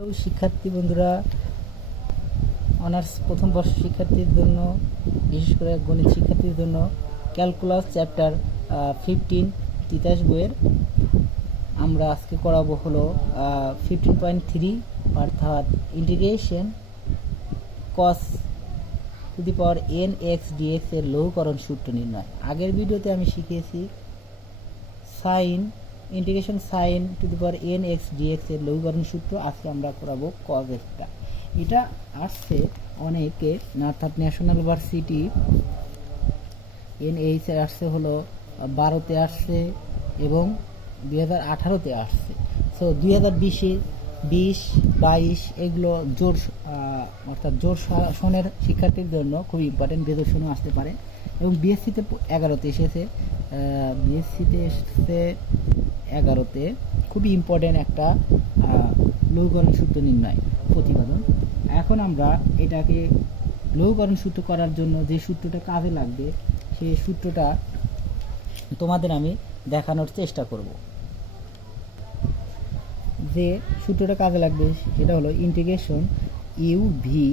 শিক্ষার্থী বন্ধুরা, অনার্স প্রথম বর্ষ শিক্ষার্থীর জন্য, বিশেষ করে গণিত শিক্ষার্থীর জন্য ক্যালকুলাস চ্যাপ্টার 15 তিতাস বইয়ের আমরা আজকে করাবো হলো 15.3 অর্থাৎ integration cos to the power n x dx এর লঘুকরণ সূত্র নির্ণয়। আগের ভিডিওতে আমি শিখিয়েছি sine integration sine to the power n x dx এর লঘুকরণ সূত্র। আজকে আমরা করাবো কজ এক্সটা। এটা আসছে অনেকে, অর্থাৎ ন্যাশনাল ভার্সিটি NH এর আসছে হলো 12তে আসছে এবং 2018তে আসছে। সো 2020-এ 20, 22 এগুলো জোর অর্থাৎ জোর শোনের শিক্ষার্থীর জন্য খুবই ইম্পর্টেন্ট, বেজোর শোনও আসতে পারে। এবং বিএসসিতে 11তে এসেছে, বিএসসিতে এসেছে 11তে, খুবই ইম্পর্টেন্ট একটা লঘুকরণ সূত্র নির্ণয় প্রতিপাদন। এখন আমরা এটাকে লঘুকরণ সূত্র করার জন্য যে সূত্রটা কাজে লাগবে সেই সূত্রটা তোমাদের আমি দেখানোর চেষ্টা করব। যে সূত্রটা কাজে লাগবে সেটা হলো ইন্টিগ্রেশন ইউ ভি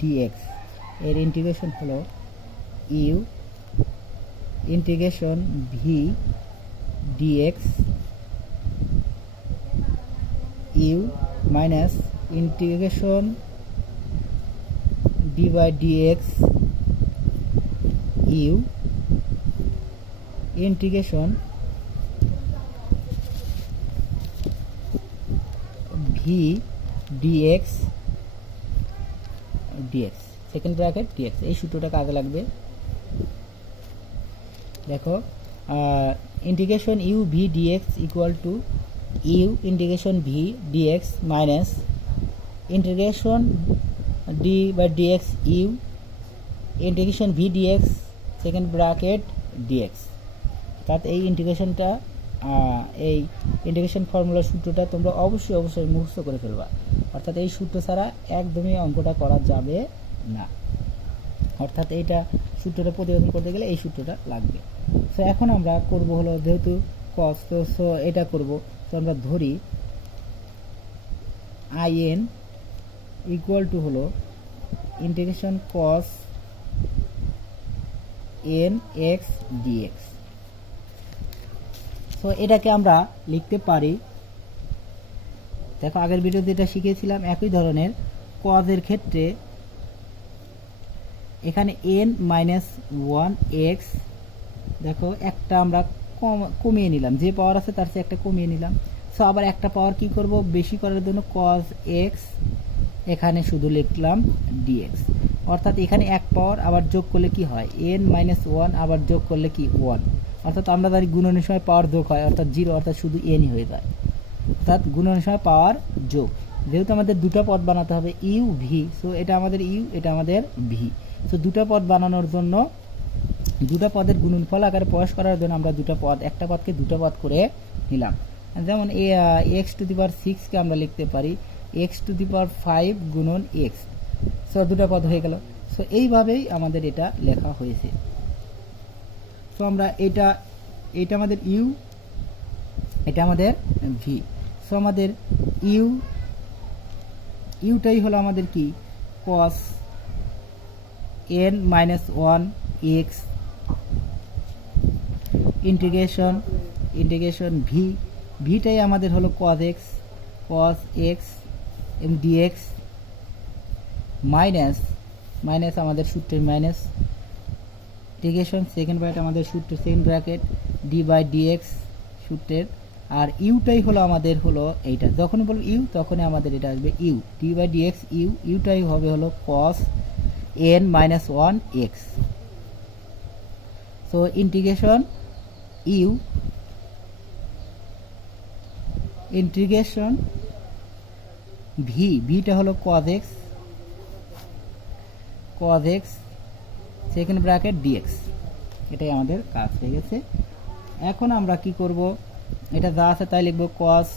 ডিএক্স। এর ইন্টিগ্রেশন হলো u integration v dx u minus integration d by dx u integration v dx dx second bracket dx. এই সূত্রটা কাজে লাগবে। দেখো, integration u v dx equal to u integration v dx minus integration d by dx u integration v dx second bracket dx. অর্থাৎ এই ইন্টিগ্রেশনটা, এই integration ফর্মুলার সূত্রটা তোমরা অবশ্যই মুখস্থ করে ফেলবা। অর্থাৎ এই সূত্র ছাড়া একদমই অঙ্কটা করা যাবে না। অর্থাৎ এইটা সূত্রটা প্রতিপাদন করতে গেলে এই সূত্রটা লাগবে। সো এখন আমরা করব হলো, যেহেতু কস, তো সো এটা করব। তো আমরা ধরি আইএন ইকুয়াল টু হলো integration cos n x dx. So এটাকে আমরা লিখতে পারি, দেখো আগের ভিডিওতে এটা শিখেছিলাম একই ধরনের কজের ক্ষেত্রে এখানে n মাইনাস 1x, দেখো একটা আমরা কমিয়ে নিলাম, যে পাওয়ার আছে তার চেয়ে একটা কমিয়ে নিলাম। সো আবার একটা পাওয়ার কি করব, বেশি করার জন্য cos x, এখানে শুধু লিখলাম dx। অর্থাৎ এখানে এক পাওয়ার আবার যোগ করলে কি হয়, n মাইনাস 1 আবার যোগ করলে কি 1। অর্থাৎ আমরা জানি গুণনের সময় পাওয়ার যোগ হয়, অর্থাৎ 0, অর্থাৎ শুধু n হয়ে যায়। অর্থাৎ গুণনের সময় পাওয়ার যোগ। যেহেতু আমাদের দুটো পদ বানাতে হবে ইউ ভি, সো এটা আমাদের ইউ, এটা আমাদের ভি। সো দুটো পদ বানানোর জন্য, দুটো পদের গুণনফল আকারে প্রকাশ করার জন্য আমরা দুটো পদ, একটা পদকে দুটো পদ করে নিলাম। যেমন এক্স টু দি পাওয়ার 6 কে আমরা লিখতে পারি এক্স টু দি পাওয়ার 5 গুণন এক্স। সো দুটো পদ হয়ে গেল। সো এইভাবেই আমাদের এটা লেখা হয়েছে। সো আমরা এটা আমাদের ইউ, এটা আমাদের ভি। সো আমাদের ইউটাই হলো আমাদের কি, cos n minus 1 x integration v, ভিটাই আমাদের হলো cos x এবং dx মাইনাস আমাদের সূত্রের মাইনাস ইন্টিগ্রেশন সেকেন্ড ব্র্যাকেট আমাদের সূত্র second bracket d by dx সূত্রের। আর ইউটাই হলো আমাদের হলো এইটা, যখন বলবো ইউ তখনই আমাদের এটা আসবে ইউ ডি বাই ডিএক্স ইউটাই হবে হলো cos n minus 1 x. So integration u integration v টা হলো cos x second bracket dx। এটাই আমাদের কাজ হয়ে গেছে। এখন আমরা কি করব, এটা যা আছে তাই লিখব cos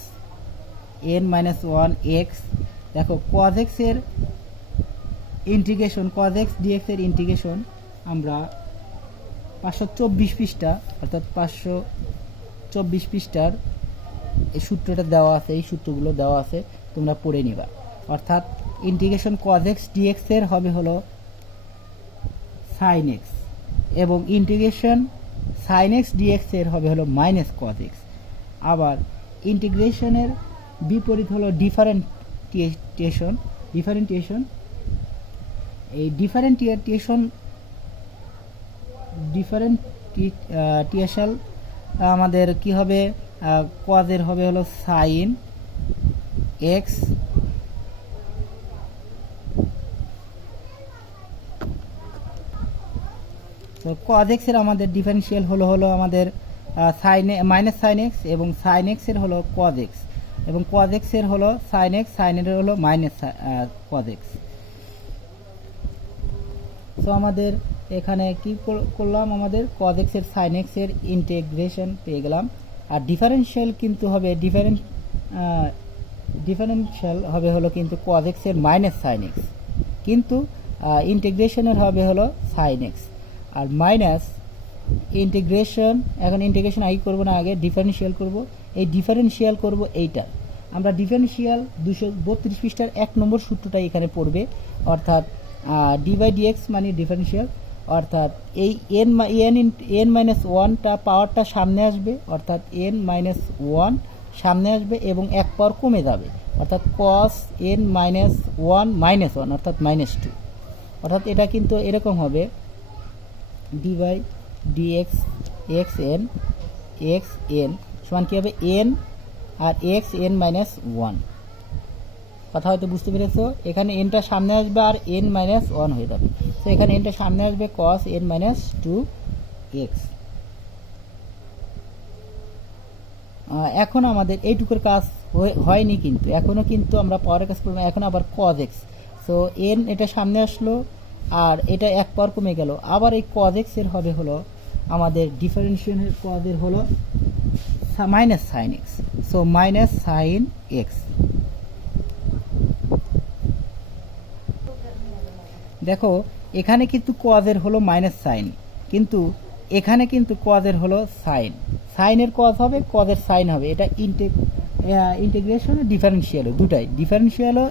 n minus 1 x। দেখো cos x এর ইন্টিগ্রেশন, cos x dx এর ইন্টিগ্রেশন আমরা 524 পৃষ্ঠা, অর্থাৎ 524 পৃষ্ঠার এই সূত্রটা দেওয়া আছে, এই সূত্রগুলো দেওয়া আছে। তোমরা পড়ে নিবা। অর্থাৎ ইন্টিগ্রেশন cos x dx এর হবে হলো sin x এবং ইন্টিগ্রেশন sin x dx এর হবে হলো মাইনাস cos x। আবার ইন্টিগ্রেশনের বিপরীত হলো ডিফারেন্টিয়েশন। এই ডিফারেন্টিয়েশন আমাদের কি হবে, cos এর হবে হলো sin x তো cos x এর আমাদের ডিফারেন্সিয়াল হলো আমাদের মাইনাস সাইন এক্স এবং সাইন এক্স এর হলো cos x এবং cos x এর হলো sin x, sin এর হলো মাইনাস cos x। তো আমাদের এখানে কি করলাম, আমাদের cos x এর sin x এর ইন্টিগ্রেশন পেয়ে গেলাম। আর ডিফারেন্সিয়াল কিন্তু হবে ডিফারেন্সিয়াল হবে হলো কিন্তু cos x এর মাইনাস sin x, কিন্তু ইন্টিগ্রেশনের হবে হলো sin x। আর মাইনাস ইন্টিগ্রেশন, এখন ইন্টিগ্রেশন আগে করব না, আগে ডিফারেন্সিয়াল করব। এই ডিফারেন্সিয়াল করব এইটা, আমরা ডিফারেন্সিয়াল 232 পৃষ্ঠার 1 নম্বর সূত্রটা এখানে পড়বে। অর্থাৎ ডি বাই ডিএক্স মানে ডিফারেন্সিয়াল, অর্থাৎ এই এন মাইনাস ওয়ানটা পাওয়ারটা সামনে আসবে, অর্থাৎ এন মাইনাস ওয়ান সামনে আসবে এবং এক পাওয়ার কমে যাবে, অর্থাৎ cos n minus one minus one অর্থাৎ মাইনাস টু। অর্থাৎ এটা কিন্তু এরকম হবে d by dx x n সমান কী হবে, এন আর এক্স এন মাইনাস ওয়ান। কথা হয়তো বুঝতে পেরেছো, এখানে এনটা সামনে আসবে আর এন মাইনাস ওয়ান হয়ে যাবে। তো এখানে এনটা সামনে আসবে cos n minus two x. এখন আমাদের এইটুকুর কাজ হয়নি, কিন্তু এখনও কিন্তু আমরা পাওয়ারের কাজ করবো, এখন আবার cos x। সো এন এটা সামনে আসলো আর এটা এক পাওয়ার কমে গেল, আবার এই cos x এর হবে হলো আমাদের ডিফারেন্সিয়েশনের cos এর হলো minus sine x, so minus sine x. দেখো এখানে কিন্তু cos এর হলো মাইনাস সাইন, কিন্তু এখানে কিন্তু cos এর হলো সাইন, সাইনের cos হবে cos এর সাইন হবে। এটা ইন্টিগ্রেশন ও ডিফারেন্সিয়ালও দুটাই, ডিফারেন্সিয়ালও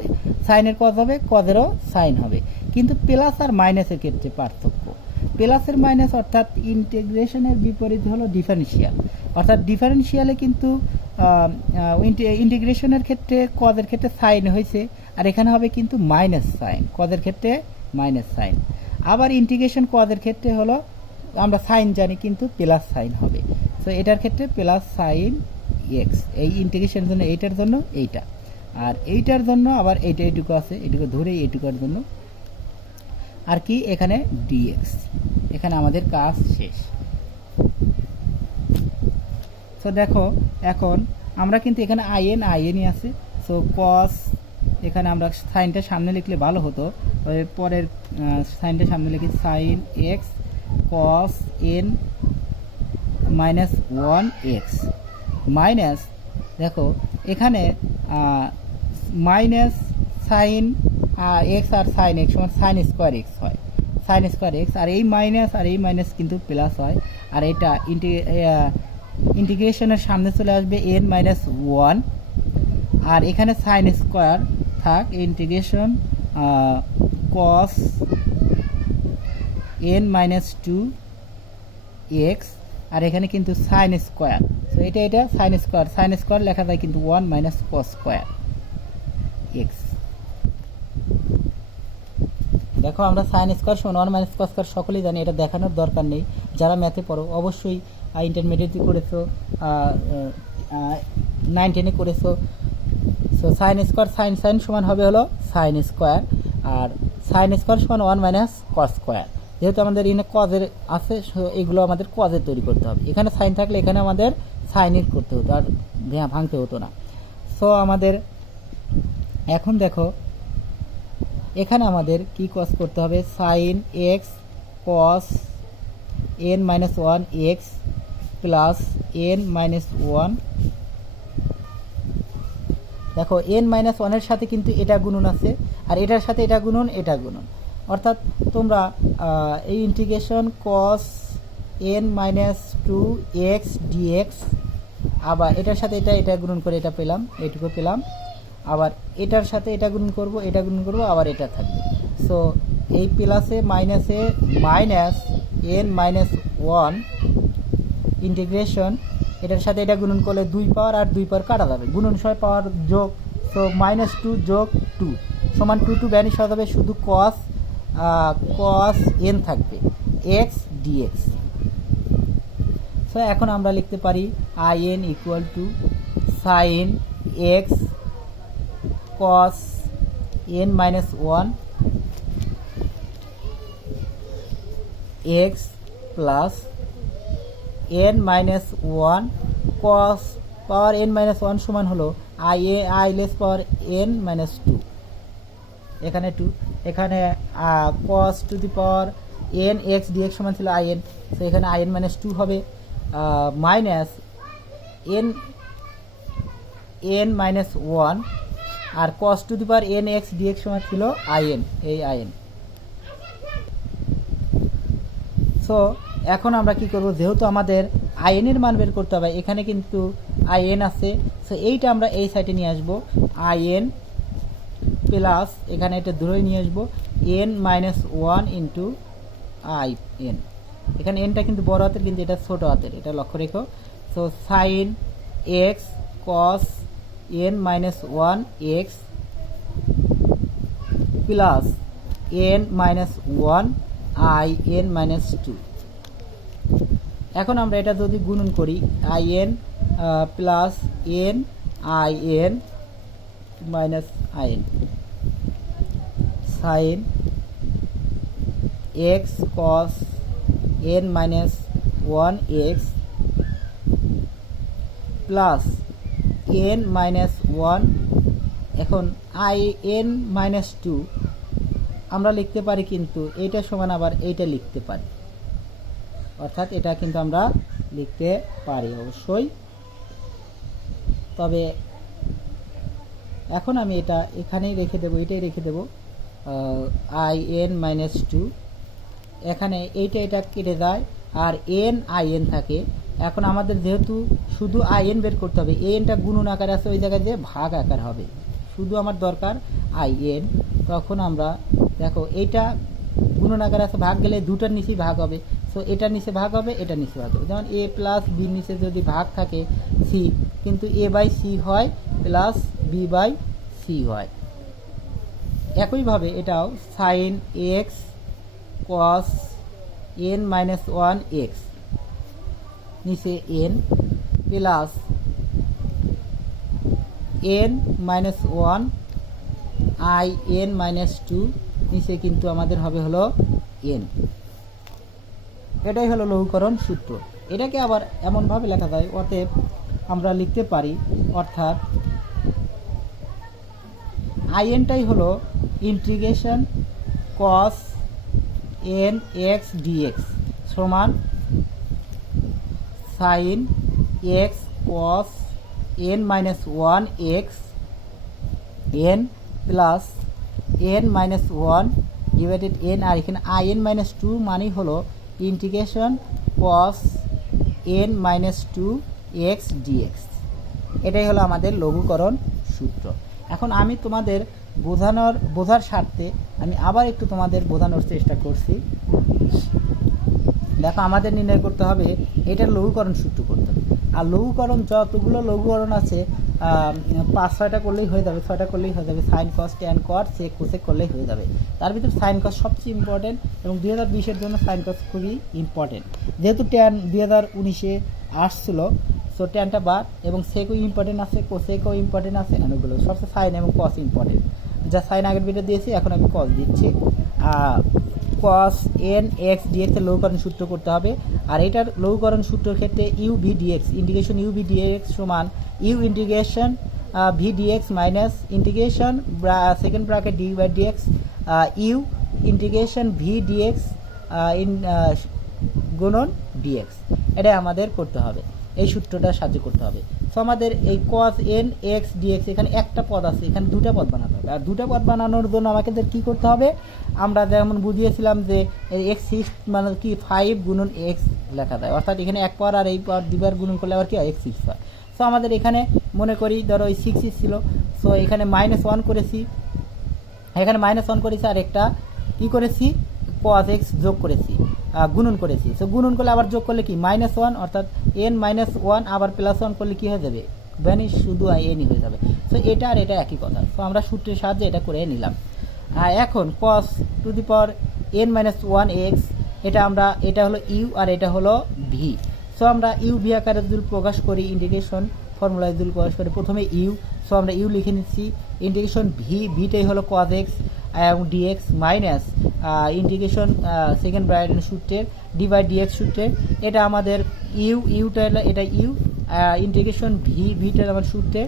সাইনের cos হবে cos এরও সাইন হবে, কিন্তু প্লাস আর মাইনাসের ক্ষেত্রে পার্থক্য। প্লাসের মাইনাস অর্থাৎ ইন্টিগ্রেশনের বিপরীত হলো ডিফারেন্সিয়াল, অর্থাৎ ডিফারেন্সিয়ালে কিন্তু ইন্টিগ্রেশনের ক্ষেত্রে cos এর ক্ষেত্রে সাইন হয়েছে আর এখানে হবে কিন্তু মাইনাস সাইন, cos এর ক্ষেত্রে মাইনাস সাইন। আবার ইন্টিগ্রেশন cos এর ক্ষেত্রে হলো আমরা সাইন জানি কিন্তু প্লাস সাইন হবে, সো এটার ক্ষেত্রে প্লাস সাইন এক্স। এই ইন্টিগ্রেশনের জন্য এইটার জন্য এইটা, আর এইটার জন্য আবার এইটা এইটুকু আছে, এইটুকু ধরে এইটুকুর জন্য আর কি এখানে ডিএক্স। এখানে আমাদের কাজ শেষ। সো দেখো এখন আমরা কিন্তু এখানে আইএনই আছে, সো cos এখানে আমরা সাইনটা সামনে লিখলে ভালো হতো, পরের সাইনটা সামনে লিখি sine x cos n minus one x minus, দেখো এখানে মাইনাস সাইন এক্স আর সাইন এক্স সমান সাইন স্কোয়ার এক্স হয়, সাইন স্কোয়ার এক্স, আর এই মাইনাস কিন্তু প্লাস হয়, আর এটা ইন্টিগ্রেশনের সামনে চলে আসবে এন মাইনাস ওয়ান, আর এখানে সাইন স্কোয়ার থাক, integration cos n minus two x, আর এখানে কিন্তু সাইন স্কোয়ার, তো এটা সাইন স্কোয়ার লেখা যায় কিন্তু one minus cos square x. দেখো আমরা সাইন স্কোয়ার সমান ওয়ান মাইনাস কস স্কোয়ার সকলেই জানি, এটা দেখানোর দরকার নেই। যারা ম্যাথে পড়ো অবশ্যই ইন্টারমিডিয়েট করেছো, 9-10 করেছো। সো সাইন স্কোয়ার সাইন সমান হবে হলো সাইন স্কোয়ার, আর সাইন স্কোয়ার সমান ওয়ান মাইনাস কস স্কোয়ার। যেহেতু আমাদের এখানে কজের আছে, এগুলো আমাদের কজের তৈরি করতে হবে। এখানে সাইন থাকলে এখানে আমাদের সাইনের করতে হতো, আর ভাঙতে হতো না। সো আমাদের এখন দেখো এখানে আমাদের কি কস করতে হবে, sine x cos n minus one x plus n minus one. দেখো এন মাইনাস ওয়ানের সাথে কিন্তু এটা গুণন আছে, আর এটার সাথে এটা গুণন, অর্থাৎ তোমরা এই integration cos n minus two x dx, আবার এটার সাথে এটা গুণন করে এটা পেলাম, এইটুকু পেলাম, আবার এটার সাথে এটা গুণন করব, এটা গুণন করব, আবার এটা থাকবে। সো এই প্লাসে মাইনাসে minus N minus one integration, এটার সাথে এটা গুণন করলে 2 পাওয়ার আর 2 পাওয়ার কাটা যাবে, গুণন সহ পাওয়ার যোগ, সো -2 যোগ 2 সমান 2 ভ্যানিশ হয়ে যাবে, শুধু cos n থাকবে x dx। সো এখন আমরা লিখতে পারি in equal to sine x cos n minus 1 x plus n minus 1 cos power n minus 1 সমান হলো i less power n minus 2, এখানে 2, এখানে cos to the power n x dx সমান ছিল in, তো এখানে in মাইনাস 2 হবে, minus n minus 1 আর cos to the power n x dx সমান ছিল in, এই in। সো এখন আমরা কি করব, যেহেতু আমাদের in এর মান বের করতে হবে, এখানে কিন্তু in আছে, সো এইটা আমরা এই সাইডে নিয়ে আসবো, in প্লাস এখানে এটা দূরে নিয়ে আসবো n মাইনাস 1 ইন্টু in, এখানে nটা কিন্তু বড় হাতের কিন্তু এটা ছোট হাতের, এটা লক্ষ্য রেখো। So sine x cos n minus 1 x plus n minus 1 in minus 2। এখন আমরা এটা যদি গুণন করি in plus n in minus in sine x cos n minus 1 x plus n minus 1, এখন in মাইনাস 2 আমরা লিখতে পারি, কিন্তু এইটা সমান আবার এইটা লিখতে পারি, অর্থাৎ এটা কিন্তু আমরা লিখতে পারি অবশ্যই। তবে এখন আমি এটা এখানেই রেখে দেবো, এটাই রেখে দেবো in মাইনাস 2, এখানে এটা কেটে যায় আর in থাকে। এখন আমাদের যেহেতু শুধু in বের করতে হবে, nটা গুণন আকারে আছে, ওই জায়গায় যে ভাগ আকার হবে, শুধু আমার দরকার in। তখন আমরা দেখো এইটা গুণন আকারে আছে, ভাগ গেলে দুটার নিচেই ভাগ হবে, সো এটার নিচে ভাগ হবে, এটার নিচে ভাগ হবে, যেমন a প্লাস বির নিচে যদি ভাগ থাকে c, কিন্তু a বাই c হয় প্লাস b বাই c হয়। একইভাবে এটাও sine x cos n minus 1 x নিচে n plus n minus 1 in minus 2 নিচে কিন্তু আমাদের হবে হলো n। এটাই হলো লঘুকরণ সূত্র। এটাকে আবার এমনভাবে লেখা যায়, অতএব আমরা লিখতে পারি, অর্থাৎ inটাই হলো integration cos n x dx সমান sine x cos n minus 1 x n plus n minus 1 divided n, আর এখানে in মাইনাস 2 মানে হলো integration cos n minus 2 x dx। এটাই হলো আমাদের লঘুকরণ সূত্র। এখন আমি তোমাদের বোঝার স্বার্থে আমি আবার একটু তোমাদের বোঝানোর চেষ্টা করছি। দেখো, আমাদের নির্ণয় করতে হবে এটার লঘুকরণ সূত্র করতে হবে, আর লঘুকরণ যতগুলো লঘুকরণ আছে 5-6টা করলেই হয়ে যাবে, 6টা করলেই হয়ে যাবে, sine cos tan cot sec cosec করলেই হয়ে যাবে। তার ভিতরে সাইন কস সবচেয়ে ইম্পর্টেন্ট, এবং 2020-এর জন্য সাইন কস খুবই ইম্পর্টেন্ট, যেহেতু ট্যান 2019-এ আসছিল, সো ট্যানটা বাদ, এবং সেকও ইম্পর্টেন্ট আছে, কোসেকও ইম্পর্টেন্ট আছে, অনেকগুলো সবচেয়ে সাইন এবং কস ইম্পর্টেন্ট। যা সাইন আগের ভিডিও দিয়েছি, এখন আমি কস দিচ্ছি। cos n x dx এর লঘুকরণ সূত্র করতে হবে, আর এটার লঘুকরণ সূত্রের ক্ষেত্রে u v dx integration u v dx সমান u integration v dx minus integration second bracket d by dx u integration v dx গুণন dx, এটাই আমাদের করতে হবে, এই সূত্রটা সাহায্য করতে হবে। সো আমাদের এই cos n x dx এখানে একটা পদ আছে, এখানে দুটা পদ বানাতে হবে, আর দুটা পদ বানানোর জন্য আমাদের কি করতে হবে, আমরা যেমন বুঝিয়েছিলাম যে x 6 মানে কি 5 গুণন x লেখা যায়, অর্থাৎ এখানে এক পাওয়ার আর এই পাওয়ার দুবার গুণন করলে আবার কি x 6 হয়। সো আমাদের এখানে মনে করি ধরো ওই 6 ছিল, সো এখানে -1 করেছি, এখানে -1 করেছি, আর একটা কি করেছি cos x যোগ করেছি, গুণন করেছি। সো গুণন করলে আবার যোগ করলে কি -1, অর্থাৎ n-1 আবার +1 করলে কি হয়ে যাবে, ভ্যানিশ, শুধু nই হয়ে যাবে। সো এটা আর এটা একই কথা। সো আমরা সূত্রের সাহায্যে এটা করে নিলাম। এখন cos n-1x, এটা হলো u আর এটা হলো v। সো আমরা u v আকারে যদি প্রকাশ করি, ইন্টিগ্রেশন ফর্মুলায় যদি প্রকাশ করি, প্রথমে u, সো আমরা u লিখে নিচ্ছি, ইন্টিগ্রেশন ভিটাই হলো cos x এবং dx মাইনাস ইন্টিগ্রেশন সেকেন্ড ব্র্যাকেটের সূত্রের d/dx সূত্রের, এটা আমাদের ইউটা এটা ইউ, ইন্টিগ্রেশন ভিটার আমার সূত্রে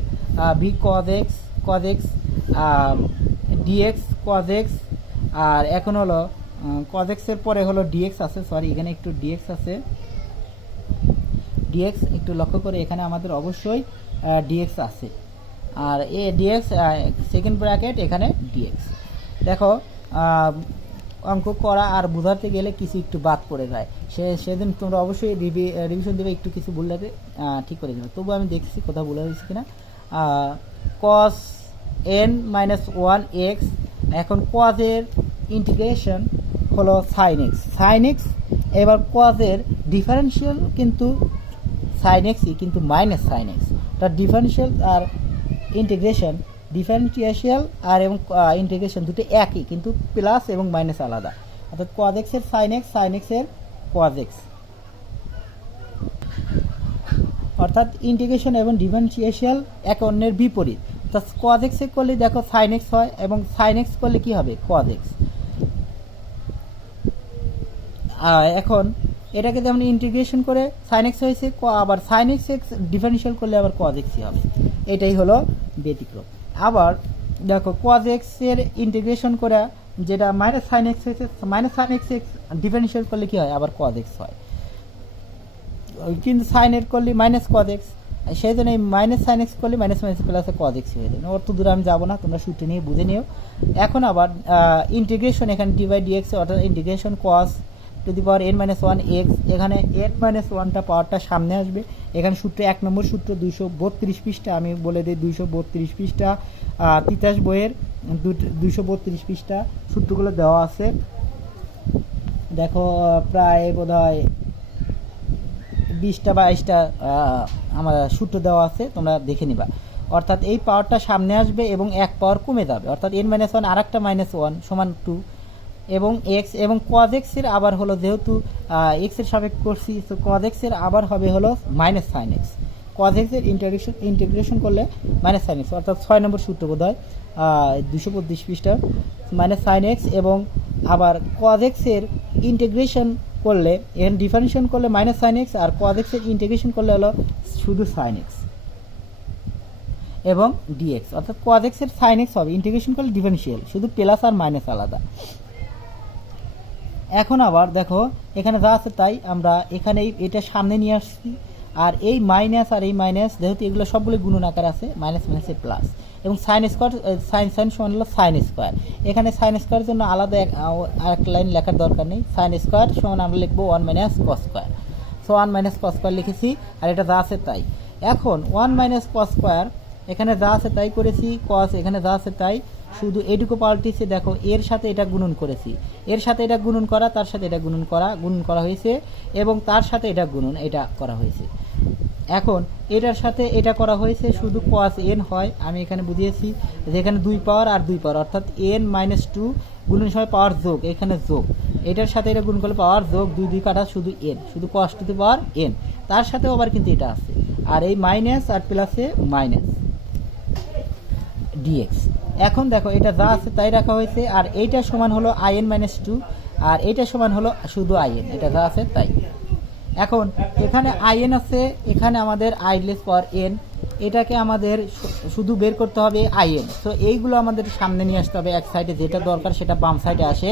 v cos x dx cos x, আর এখন হলো cos x এর পরে হলো dx আছে, সরি এখানে একটু dx আছে, dx একটু লক্ষ্য করে, এখানে আমাদের অবশ্যই dx আছে, আর এ dx সেকেন্ড ব্র্যাকেট, এখানে dx। দেখো অঙ্ক করা আর বোঝাতে গেলে কিছু একটু বাদ পড়ে যায়, সেদিন তোমরা অবশ্যই রিভিশন দেবে, একটু কিছু ভুল লাগে ঠিক করে দেবে। তবু আমি দেখছি কোথাও ভুল হয়েছে কিনা। cos n-1x, এখন cos এর ইন্টিগ্রেশন হলো sin x, এবার cos এর ডিফারেন্সিয়াল কিন্তু sin x কিন্তু -sin x, তার ডিফারেন্সিয়াল আর ইন্টিগ্রেশন, ডিফারেন্সিয়াল আর এবং ইন্টিগ্রেশন দুটো একই, কিন্তু প্লাস এবং মাইনাস আলাদা, অর্থাৎ cos x এর sin x, sin x এর cos x, অর্থাৎ ইন্টিগ্রেশন এবং ডিফারেন্সিয়েশন এক অন্যের বিপরীত। তা cos x এ করলে দেখো sin x হয়, এবং sin x করলে কি হবে cos x। এখন এটাকে যেমন ইন্টিগ্রেশন করে sin x হয়েছে, আবার sin x ডিফারেন্সিয়াল করলে আবার cos x হবে, এটাই হলো ব্যতিক্রম। আবার দেখো cos x এর ইন্টিগ্রেশন করে যেটা -sin x হয়েছে, -sin x ডিফারেন্সিয়াল করলে কি হয়, আবার cos x হয়, কিন্তু sin এর করলে -cos x, সেই জন্য এই -sin x করলে প্লাস cos x হয়ে যাবে। অত দূরে আমি যাবো না, তোমরা সূত্র নিয়ে বুঝে নিও। এখন আবার ইন্টিগ্রেশন, এখানে d/dx, অর্থাৎ ইন্টিগ্রেশন cos n-1x, এখানে n-1টা পাওয়ারটা সামনে আসবে, এখানে সূত্র 1 নম্বর সূত্র 232 পৃষ্ঠা, আমি বলে দিই 232 পৃষ্ঠা, তিতাস বইয়ের 232 পৃষ্ঠা সূত্রগুলো দেওয়া আছে। দেখো প্রায় বোধহয় 20টা 22টা আমার সূত্র দেওয়া আছে, তোমরা দেখে নিবা। অর্থাৎ এই পাওয়ারটা সামনে আসবে এবং এক পাওয়ার কমে যাবে, অর্থাৎ n-1 আর একটা -1 সমান 2, এবং x এবং cos x এর আবার হলো, যেহেতু x এর সাপেক্ষে করছি, তো cos x এর আবার হবে হলো -sin x, cos x এর ইন্টিগ্রেশন করলে -sin x, অর্থাৎ 6 নম্বর সূত্র বোধহয় 225 পৃষ্ঠা, -sin x, এবং আবার cos x এর ইন্টিগ্রেশন করলে, এখানে ডিফারেন্সিয়েশন করলে -sin x, আর cos x এর ইন্টিগ্রেশন করলে হলো শুধু sin x এবং dx, অর্থাৎ cos x এর sin x হবে, ইন্টিগ্রেশন করলে ডিফারেন্সিয়াল, শুধু প্লাস আর মাইনাস আলাদা। এখন আবার দেখো এখানে যা আছে তাই আমরা এখানে এটা সামনে নিয়ে আসছি, আর এই মাইনাস আর এই মাইনাস, যেহেতু এগুলো সবগুলো গুণন আকার আছে, মাইনাস মাইনাসে প্লাস, এবং সাইন স্কোয়ার, সাইন সমান হলো সাইন স্কোয়ার, এখানে সাইন স্কোয়ারের জন্য আলাদা আরেক লাইন লেখার দরকার নেই, সাইন স্কোয়ার সমান আমরা লিখবো 1 - cos square. So 1 - cos square লিখেছি, আর এটা যা আছে তাই। এখন 1 - cos স্কোয়ার, এখানে যা আছে তাই করেছি, cos এখানে যা আছে তাই, শুধু এটুকু পাল্টেছে, দেখো এর সাথে এটা গুণন করেছি, এর সাথে এটা গুণন করা, তার সাথে এটা গুণন করা হয়েছে, এবং তার সাথে এটা গুণন এটা করা হয়েছে। এখন এটার সাথে এটা করা হয়েছে, শুধু cos n হয়, আমি এখানে বুঝিয়েছি যে এখানে 2 পাওয়ার আর 2 পাওয়ার, অর্থাৎ n-2 গুণন সময় পাওয়ার যোগ, এখানে যোগ, এটার সাথে এটা গুণ করলে পাওয়ার যোগ, 2 কাটা শুধু n, শুধু cos to the power n, তার সাথেও আবার কিন্তু এটা আছে, আর এই মাইনাস আর প্লাসে মাইনাস dx। এখন দেখো এটা যা আছে তাই রাখা হয়েছে, আর এইটা সমান হলো in-2, আর এইটা সমান হলো শুধু in, এটা যা আছে তাই। এখন এখানে in আছে, এখানে আমাদের i⁻n, এটাকে আমাদের শুধু বের করতে হবে in। তো এইগুলো আমাদের সামনে নিয়ে আসতে হবে, এক সাইডে যেটা দরকার সেটা বাম সাইডে আসে,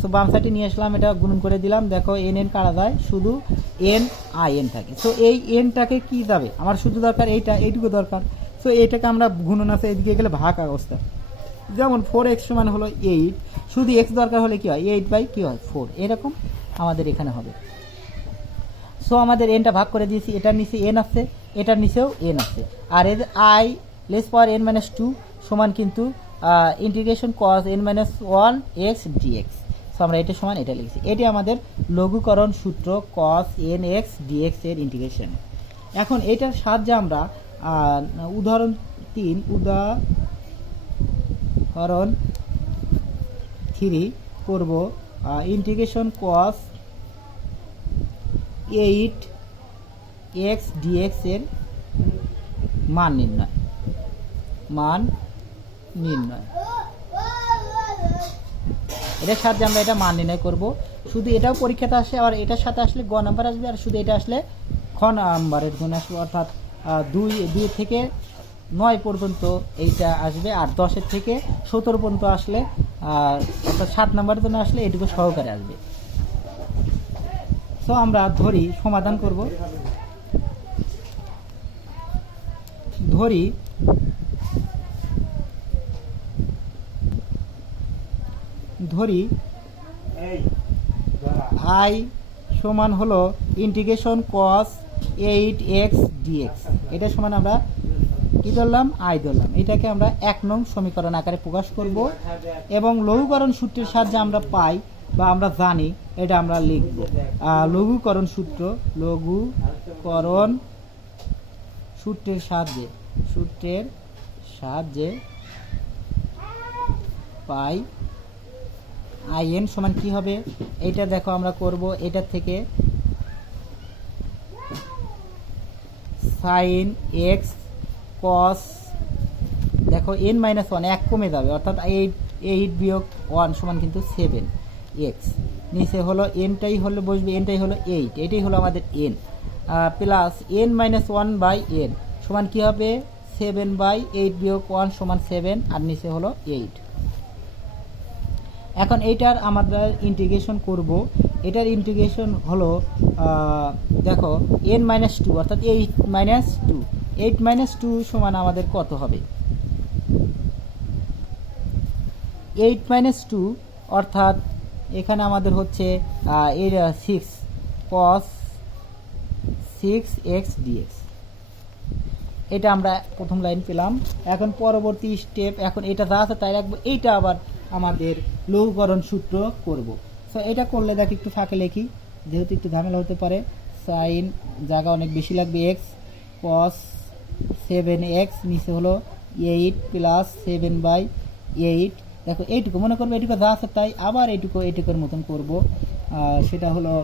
সো বাম সাইডে নিয়ে আসলাম, এটা গুণন করে দিলাম, দেখো n কাটা যায়, শুধু in থাকে। সো এই nটাকে কি যাবে, আমার শুধু দরকার এইটুকু দরকার, সো এইটাকে আমরা গুণন আছে এদিকে গেলে ভাগ অবস্থা, যেমন 4x সমান হলো 8, শুধু x দরকার হলে কি হয় 8/4, এরকম আমাদের এখানে হবে। সো আমাদের nটা ভাগ করে দিয়েছি, এটার নিচে n আছে, এটার নিচেও n আছে, আর এর i less power n minus two সমান কিন্তু integration cos n minus one x dx. So আমরা এটা সমান এটা লিখছি, এটি আমাদের লঘুকরণ সূত্র কস এন এক্স ডিএক্স এর ইন্টিগ্রেশন। এখন এটার সাহায্যে আমরা উদাহরণ 3 করব ইন্টিগ্রেশন কস 8 এক্স ডিএক্স এর মান নির্ণয়। এটার সাহায্যে আমরা এটা মান নির্ণয় করব। শুধু এটাও পরীক্ষাতে আসে, আর এটার সাথে আসলে গ নাম্বার আসবে, আর শুধু এটা আসলে খ নাম্বারের জন্য আসবে, অর্থাৎ 2 থেকে 9 পর্যন্ত এইটা আসবে, আর 10 থেকে 17 পর্যন্ত আসলে অর্থাৎ 7 নাম্বারের জন্য আসলে এটুকু সহকারে আসবে। তো আমরা ধরি সমাধান করব। ধরি আই সমান হলো ইন্টিগ্রেশন কস 8x dx। এটা সমান আমরা কি ধরলাম, আই ধরলাম। এটাকে আমরা 1 নং সমীকরণ আকারে প্রকাশ করব, এবং লঘুকরণ সূত্রের সাহায্যে আমরা পাই বা আমরা জানি এটা আমরা লিখব। লঘুকরণ সূত্রের সাহায্যে পাই আইএন সমান কি হবে, এটা দেখো আমরা করব। এটার থেকে সাইন এক্স কস, দেখো n মাইনাস ওয়ান 1 কমে যাবে, অর্থাৎ 8 বিয়োগ 1 সমান কিন্তু 7x। নিচে হলো এনটাই হলো বসবে, এনটাই হলো 8, এটাই হলো আমাদের n, plus n minus 1 by n সমান কি হবে 7/8 বিয়োগ 1 সমান 7, আর নিচে হলো 8। এখন এইটার আমরা ইন্টিগ্রেশন করব। এটার ইন্টিগ্রেশন হলো দেখো n মাইনাস 2 অর্থাৎ 8 মাইনাস 2 সমান আমাদের কত হবে, 8 মাইনাস 2 অর্থাৎ এখানে আমাদের হচ্ছে 6 cos 6x dx। এটা আমরা প্রথম লাইন পেলাম। এখন পরবর্তী স্টেপ, এখন এটা যা আছে তাই রাখবো, এইটা আবার আমাদের লঘুকরণ সূত্র করব। সো এটা করলে দেখ একটু ফাঁকে লিখি, যেহেতু একটু ঝামেলা হতে পারে। সাইন জায়গা অনেক বেশি লাগবে, এক্স কস 7x, নিচে হলো 8 প্লাস 7/8। দেখো এইটুকু মনে করবো, এইটুকু যা আছে তাই আবার এইটুকুর মতন করব। সেটা হলো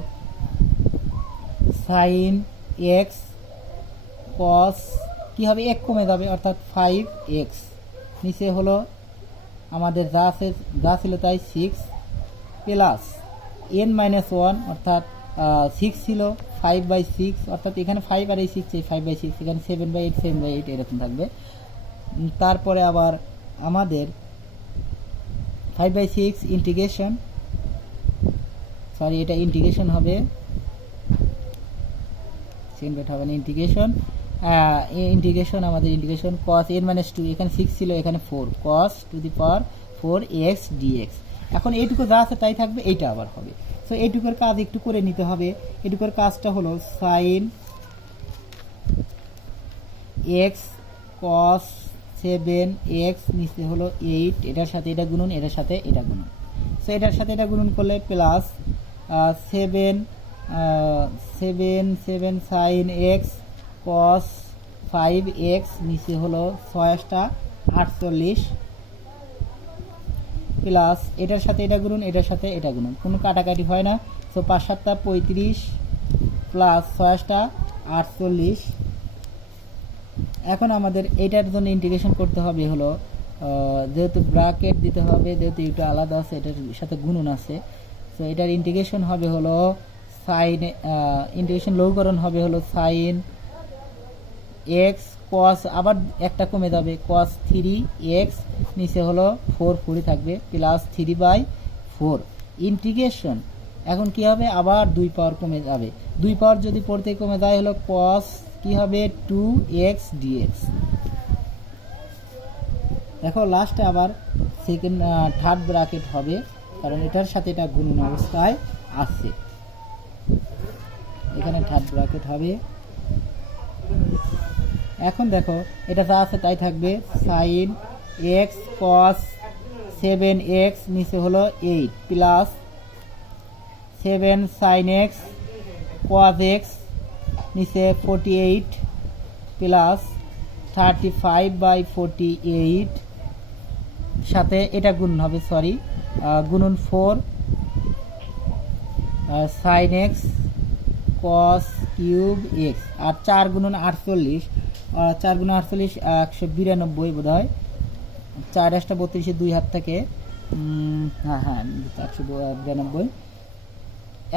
সাইন এক্স কস কি হবে, 1 কমে যাবে অর্থাৎ 5x, নিচে হলো আমাদের যা ছিল তাই 6 প্লাস n মাইনাস 1 অর্থাৎ 6 ছিল 5/6, অর্থাৎ এখানে 5 আর এই 6, এই 5/6, এখানে 7/8 এরকম থাকবে। তারপরে আবার আমাদের 5/6 ইন্টিগ্রেশন, সরি এটা ইন্টিগ্রেশন হবে, ইন্টিগ্রেশন আমাদের ইন্টিগ্রেশন cos n মাইনাস 2, এখানে 6 ছিল এখানে 4, cos to the power 4x dx। এখন এইটুকু যা আছে তাই থাকবে, এইটা আবার হবে। সো এইটুকুর কাজ একটু করে নিতে হবে। এইটুকুর কাজটা হলো সাইন x cos 7x, নিচে হলো 8, এটার সাথে এটা গুণন, এটার সাথে এটা গুণন। সো এটার সাথে এটা গুণন করলে plus 7 sign x cos 5x, নিচে হলো 6 * 48 প্লাস এটার সাথে এটা গুণন, এটার সাথে এটা গুণন, কোনো কাটাকাটি হয় না। So 5 × 7 = 35 plus 6 * 48। এখন আমাদের এটার জন্য ইন্টিগ্রেশন করতে হবে হলো, যেহেতু ব্র্যাকেট দিতে হবে, যেহেতু এটা আলাদা আছে, এটার সাথে গুণন আছে। সো এটার ইন্টিগ্রেশন হবে হলো সাইন, ইন্টিগ্রেশন লঘুকরণ হবে হলো সাইন x cos, আবার একটা কমে যাবে, cos 3x, নিচে হলো 4 থাকবে প্লাস 3/4 ইন্টিগ্রেশন। এখন কি হবে, আবার 2 পাওয়ার কমে যাবে, 2 পাওয়ার যদি পড়তে কমে যায় হলো cos কি হবে 2x dx। দেখো লাস্টে আবার থার্ড ব্র্যাকেট হবে, কারণ এটার সাথে এটা গুণন অবস্থায় আছে, এখানে থার্ড ব্র্যাকেট হবে। এখন দেখো এটা যা আছে তাই থাকবে, সাইন এক্স কস 7x নিচে হলো 8 plus 7 sign x cos x নিচে 48 প্লাস 35/48 সাথে এটা গুণন হবে, সরি গুণন 4 sine x cos cube x, আর 4 গুণন 48, 4 গুণন 48 192 বোধ হয়, 4 * 32 2 হাত থেকে, হ্যাঁ 192।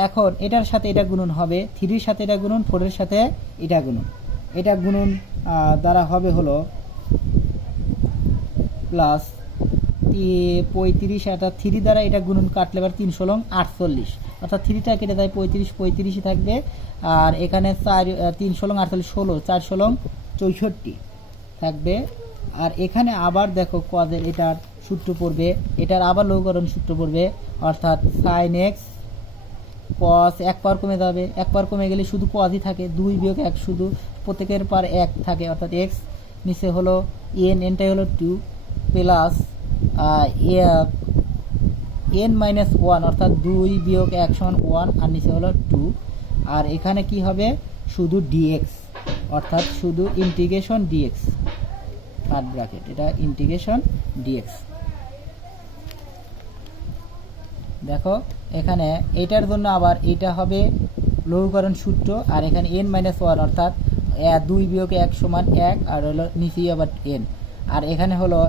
এখন এটার সাথে এটা গুণন হবে, 3 সাথে এটা গুণন, 4 সাথে এটা গুণন, এটা গুণন দ্বারা হবে হলো প্লাস 35, অর্থাৎ 3 দ্বারা এটা গুণন কাটলে এবার 3 × 48, অর্থাৎ 3টা কেটে যায় 35 থাকবে, আর এখানে 3 × 48 16, 4 × 64 থাকবে। আর এখানে আবার দেখো কজের এটার সূত্র পড়বে, এটার আবার লঘুকরণ সূত্র পড়বে, অর্থাৎ সাইন এক্স কস এক পাওয়ার কমে যাবে, এক পাওয়ার কমে গেলে শুধু কজই থাকে, 2 - 1 শুধু প্রত্যেকের পার 1 থাকে, অর্থাৎ এক্স নিচে হলো এনটাই হলো 2 প্লাস n-1, অর্থাৎ 2 - 1 = 1, আর নিচে হলো 2, আর এখানে কি হবে শুধু dx, অর্থাৎ শুধু ইন্টিগ্রেশন dx, থার্ড ব্র্যাকেট, এটা ইন্টিগ্রেশন dx। দেখো এখানে এটার জন্য আবার এটা হবে লঘুকরণ সূত্র, আর এখানে n-1, অর্থাৎ 2 - 1 = 1, আর হলো নিচেই আবার n, আর এখানে হলো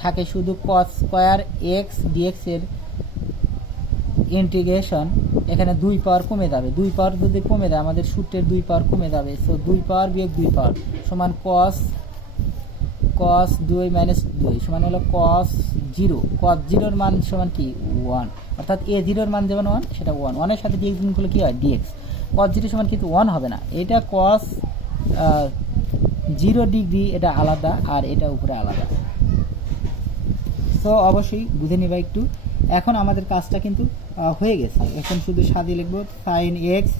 থাকে শুধু cos স্কয়ার x dx এর ইন্টিগ্রেশন, এখানে 2 পাওয়ার কমে যাবে, 2 পাওয়ার যদি কমে যায় আমাদের সূত্রের 2 পাওয়ার কমে যাবে, সো 2 পাওয়ার বিয়োগ 2 পাওয়ার সমান cos 2 - 2 সমান হলো cos 0, cos 0 এর মান সমান কি 1, অর্থাৎ a0 এর মান যেমন 1 সেটা 1, 1 এর সাথে dx গুণ করলে কি হয় dx, cos 0 সমান কিন্তু 1 হবে না, এটা cos 0 ডিগ্রি এটা আলাদা, আর এটা উপরে আলাদা, তো অবশ্যই বুঝে নিবা একটু। এখন আমাদের কাজটা কিন্তু হয়ে গেছে, এখন শুধু সাজিয়ে লিখবো সাইন এক্স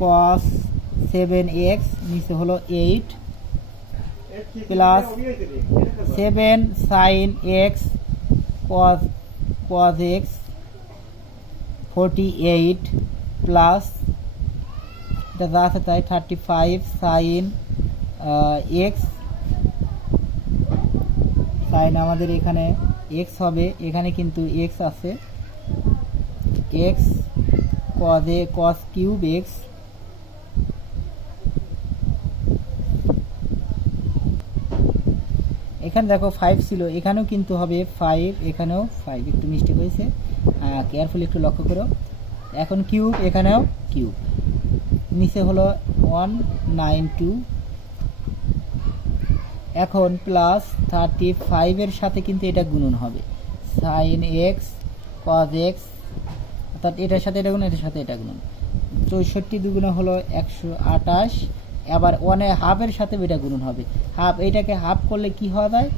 কস 7x নিচে হলো 8 plus 7 sign x cos x 48 plus এটা যা আছে তাই 35 সাইন এক্স, সাইন আমাদের এখানে এক্স হবে, এখানে কিন্তু এক্স আছে, এক্স কস কিউব এক্স, এখানে দেখো 5 ছিল, এখানেও কিন্তু হবে 5, এখানেও 5, একটু মিস্টেক হয়েছে, কেয়ারফুলি একটু লক্ষ্য করো। এখন কিউব, এখানেও কিউব, নিচে হলো 192, এখন প্লাস 35 এর সাথে কিন্তু এটা গুণন হবে, সাইন এক্স কজ এক্স, অর্থাৎ এটার সাথে এটা গুণন, এটার সাথে এটা গুণন, 64 দুগুণে হলো 128, আবার 1 হাফের সাথে এটা গুণন হবে, হাফ, এইটাকে হাফ করলে কি হওয়া যায়,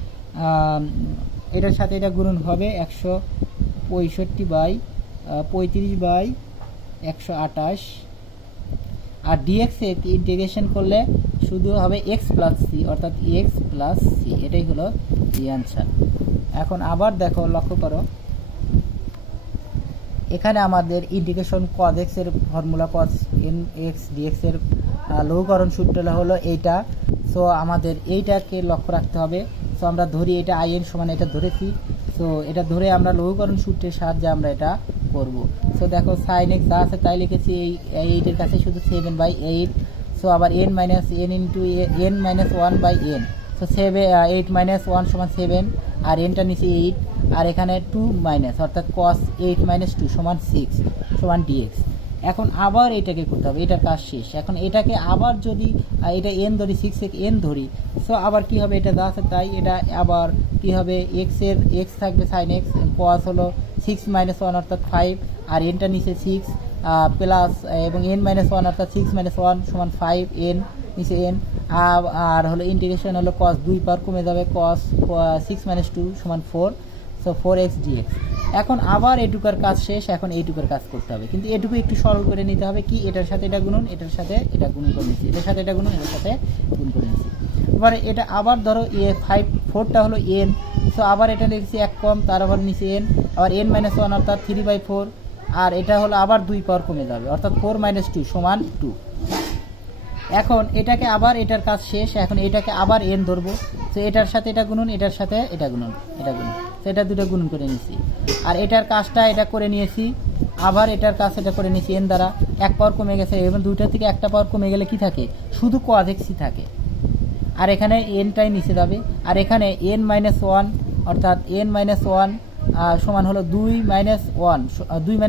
এটার সাথে এটা গুণন হবে 165/35/128, আর ডিএক্স ইন্টিগ্রেশন করলে শুধু হবে এক্স প্লাস সি, অর্থাৎ এক্স প্লাস সি, এটাই হলো দি অ্যান্সার। এখন আবার দেখো লক্ষ্য করো, এখানে আমাদের ইন্টিগ্রেশন কজ এক্স এর formula cos n x dx এর লঘুকরণ সূত্রটা হলো এইটা, সো আমাদের এইটাকে লক্ষ্য রাখতে হবে, সো আমরা ধরি এটা আই এন সমান এটা ধরেছি, সো এটা ধরে আমরা লঘুকরণ সূত্রের সাহায্যে আমরা এটা করব। সো দেখো সাইন এক্স যা আছে তাই লিখেছি, এই 8 কাছে শুধু 7/8, সো আবার n - n - 1/n, সো 8 - 1 = 7, আর nটা নিচে 8, আর এখানে 2 মাইনাস, অর্থাৎ cos 8 - 2 = 6 সমান dx। এখন আবার এটাকে করতে হবে, এটার কাজ শেষ, এখন এটাকে আবার যদি এটা n ধরি, 6 এ n ধরি, সো আবার কি হবে, এটা যা আছে তাই, এটা আবার কি হবে, x থাকবে সাইন এক্স, cos হলো 6 - 1 অর্থাৎ 5, আর nটা নিচে 6 প্লাস, এবং n - 1 অর্থাৎ 6 - 1 = 5, n নিচে n, আর হলো ইন্টিগ্রেশন হলো cos 2 পাওয়ার কমে যাবে, cos 6 - 2 = 4, সো 4x dx। এখন আবার এটুকার কাজ শেষ, এখন এইটুকার কাজ করতে হবে, কিন্তু এটুকু একটু সরল করে নিতে হবে। কি, এটার সাথে এটা গুণন, এটার সাথে এটা গুণ করে নিচ্ছি, এটার সাথে এটা গুণন, এটার সাথে গুণ করে নিচ্ছি। এবারে এটা আবার ধরো ফোরটা হলো এন, সো আবার এটা লিখছি এক কম, তার আবার নিচে এন, আবার n-1 অর্থাৎ 3/4, আর এটা হলো আবার 2 পাওয়ার কমে যাবে, অর্থাৎ 4 - 2 সমান 2। এখন এটাকে আবার, এটার কাজ শেষ, এখন এটাকে আবার এন ধরবো, তো এটার সাথে এটা গুণন, এটার সাথে এটা গুণন, এটা গুণন, তো এটা দুটো গুণন করে নিয়েছি। আর এটার কাজটা এটা করে নিয়েছি, আবার এটার কাজ এটা করে নিয়েছি এন দ্বারা, 1 পাওয়ার কমে গেছে, এবং 2টা থেকে 1টা পাওয়ার কমে গেলে কি থাকে, শুধু cos x থাকে, আর এখানে এনটাই নিচে যাবে, আর এখানে n-1 অর্থাৎ n-1 সমান হলো 2 - 1, 2 -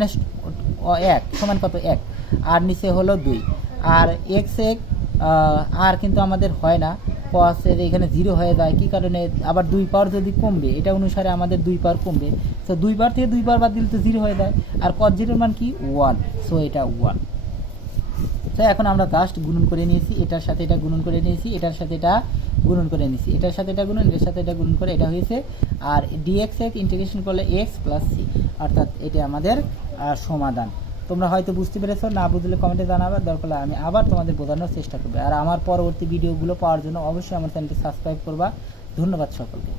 1 সমান কত, 1, আর নিচে হলো 2, আর x আর কিন্তু আমাদের হয় না, cos এর এখানে 0 হয়ে যায়, কি কারণে, আবার 2 পাওয়ার যদি কমবে, এটা অনুসারে আমাদের 2 পাওয়ার কমবে, তো 2 পাওয়ার থেকে 2 পাওয়ার বাদ দিলে তো 0 হয়ে যায়, আর cos 0 এর মান কি 1, সো এটা 1। তো এখন আমরা জাস্ট গুণন করে নিয়েছি, এটার সাথে এটা গুণন করে নিয়েছি, এটার সাথে এটা গুণন করে নিয়েছি, এটার সাথে এটা গুণন, এটার সাথে এটা গুণন করে এটা হয়েছে, আর dx ইন্টিগ্রেশন করলে x + c, অর্থাৎ এটা আমাদের সমাধান। তোমরা হয়তো বুঝতে পেরেছো, না বুঝলে কমেন্টে জানাবে, দরকার হলে আমি আবার তোমাদের বোঝানোর চেষ্টা করবো। আর আমার পরবর্তী ভিডিওগুলো পাওয়ার জন্য অবশ্যই আমার চ্যানেলটি সাবস্ক্রাইব করবা। ধন্যবাদ সকলকে।